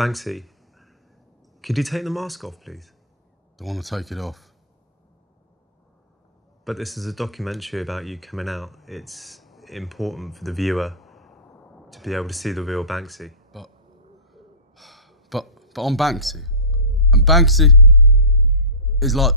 Banksy, could you take the mask off, please? Don't want to take it off. But this is a documentary about you coming out. It's important for the viewer to be able to see the real Banksy. But I'm Banksy. And Banksy is like...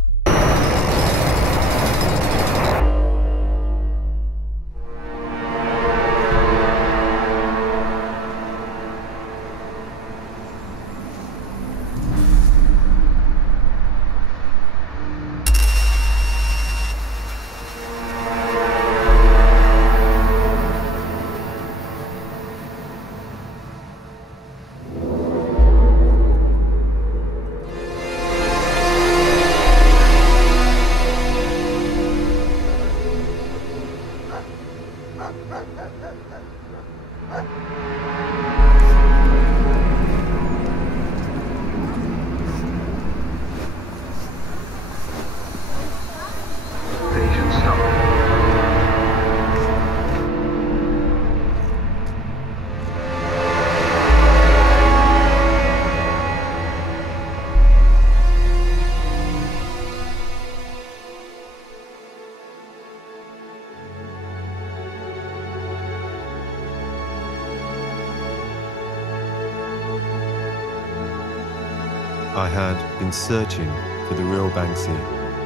I had been searching for the real Banksy,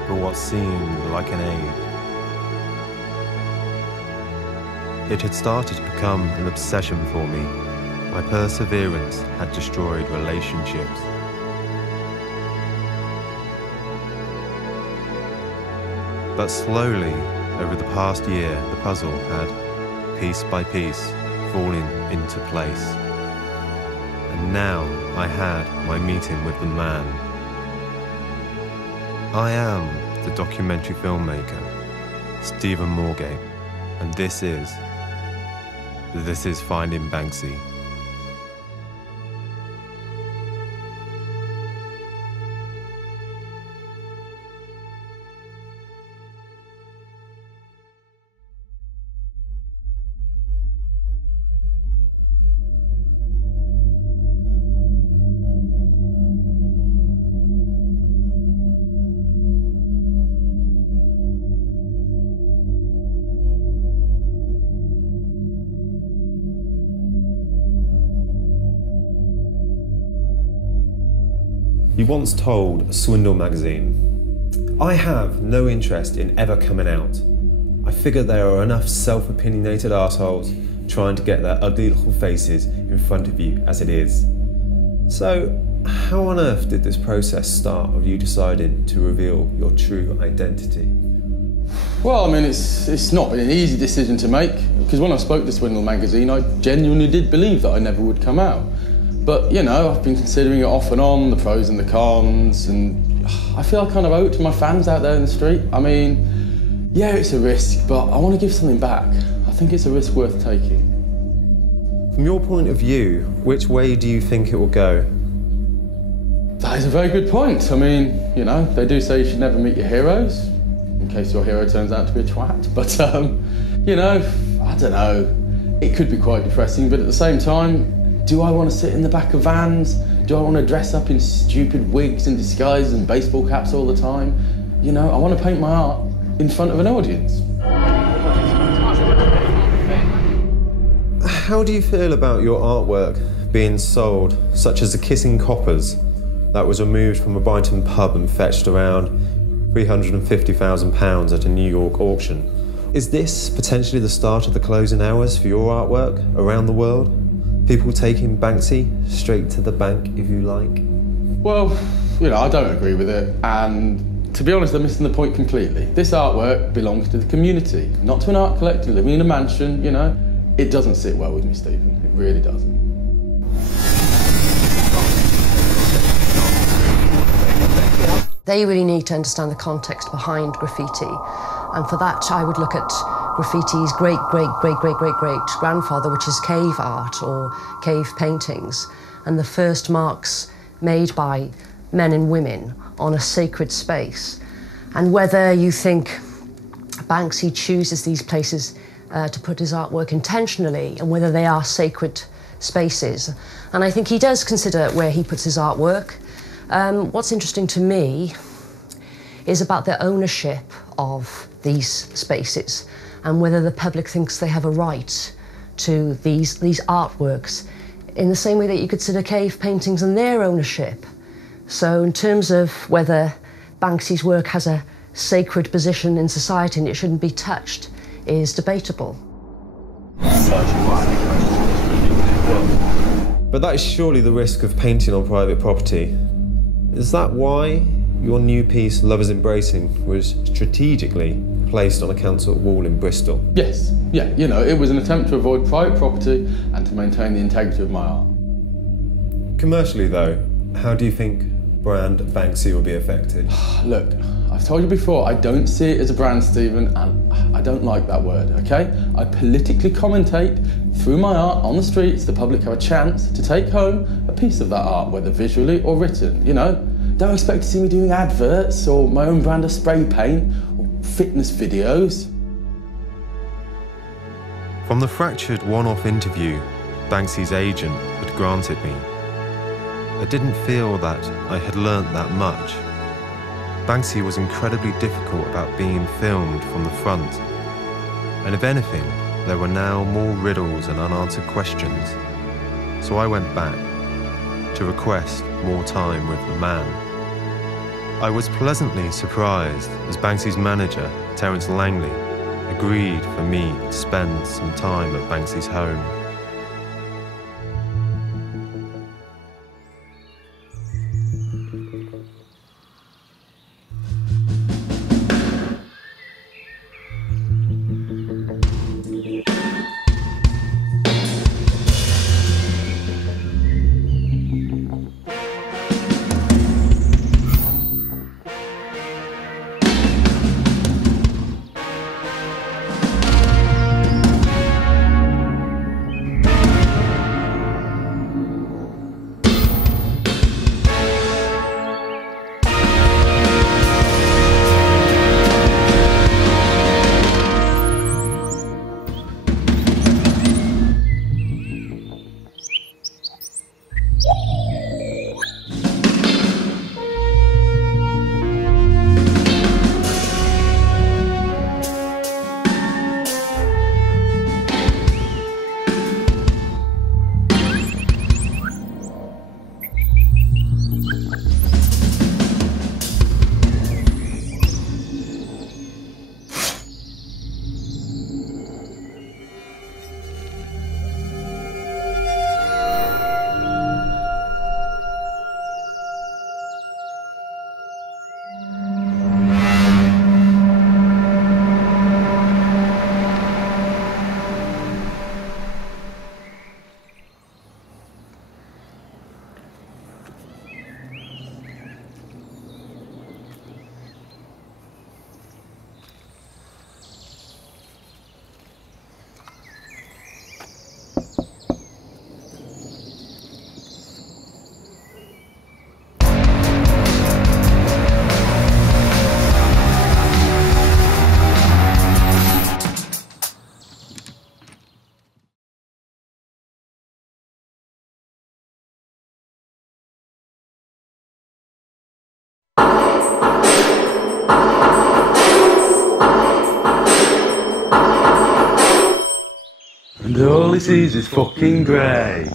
for what seemed like an aid. It had started to become an obsession for me. My perseverance had destroyed relationships. But slowly, over the past year, the puzzle had, piece by piece, fallen into place. And now I had my meeting with the man. I am the documentary filmmaker, Stephen Moorgate, and this is Finding Banksy. You once told Swindle magazine, "I have no interest in ever coming out. I figure there are enough self-opinionated assholes trying to get their ugly little faces in front of you as it is." So, how on earth did this process start of you deciding to reveal your true identity? Well, I mean, it's not been an easy decision to make, because when I spoke to Swindle magazine, I genuinely did believe that I never would come out. But, you know, I've been considering it off and on, the pros and the cons, and I feel I kind of owe it to my fans out there in the street. I mean, yeah, it's a risk, but I want to give something back. I think it's a risk worth taking. From your point of view, which way do you think it will go? That is a very good point. I mean, you know, they do say you should never meet your heroes, in case your hero turns out to be a twat. But, you know, I don't know. It could be quite depressing, but at the same time, do I want to sit in the back of vans? Do I want to dress up in stupid wigs and disguises and baseball caps all the time? You know, I want to paint my art in front of an audience. How do you feel about your artwork being sold, such as the Kissing Coppers, that was removed from a Brighton pub and fetched around £350,000 at a New York auction? Is this potentially the start of the closing hours for your artwork around the world? People taking Banksy straight to the bank, if you like? Well, you know, I don't agree with it, and to be honest, I'm missing the point completely. This artwork belongs to the community, not to an art collector living in a mansion, you know. It doesn't sit well with me, Stephen. It really doesn't. They really need to understand the context behind graffiti, and for that I would look at graffiti's great-great-great-great-great-great-grandfather, which is cave art or cave paintings, and the first marks made by men and women on a sacred space. And whether you think Banksy chooses these places to put his artwork intentionally, and whether they are sacred spaces. And I think he does consider where he puts his artwork. What's interesting to me is about the ownership of these spaces and whether the public thinks they have a right to these artworks in the same way that you consider cave paintings and their ownership. So in terms of whether Banksy's work has a sacred position in society and it shouldn't be touched is debatable. But that is surely the risk of painting on private property. Is that why your new piece, Lovers Embracing, was strategically placed on a council wall in Bristol? Yes, yeah, you know, it was an attempt to avoid private property and to maintain the integrity of my art. Commercially though, how do you think brand Banksy will be affected? Look, I've told you before, I don't see it as a brand, Stephen, and I don't like that word, okay? I politically commentate through my art on the streets. The public have a chance to take home a piece of that art, whether visually or written, you know? Don't expect to see me doing adverts or my own brand of spray paint or fitness videos. From the fractured one-off interview Banksy's agent had granted me, I didn't feel that I had learnt that much. Banksy was incredibly difficult about being filmed from the front, and if anything, there were now more riddles and unanswered questions. So I went back to request more time with the man. I was pleasantly surprised as Banksy's manager, Terence Langley, agreed for me to spend some time at Banksy's home. And all he sees is fucking grey.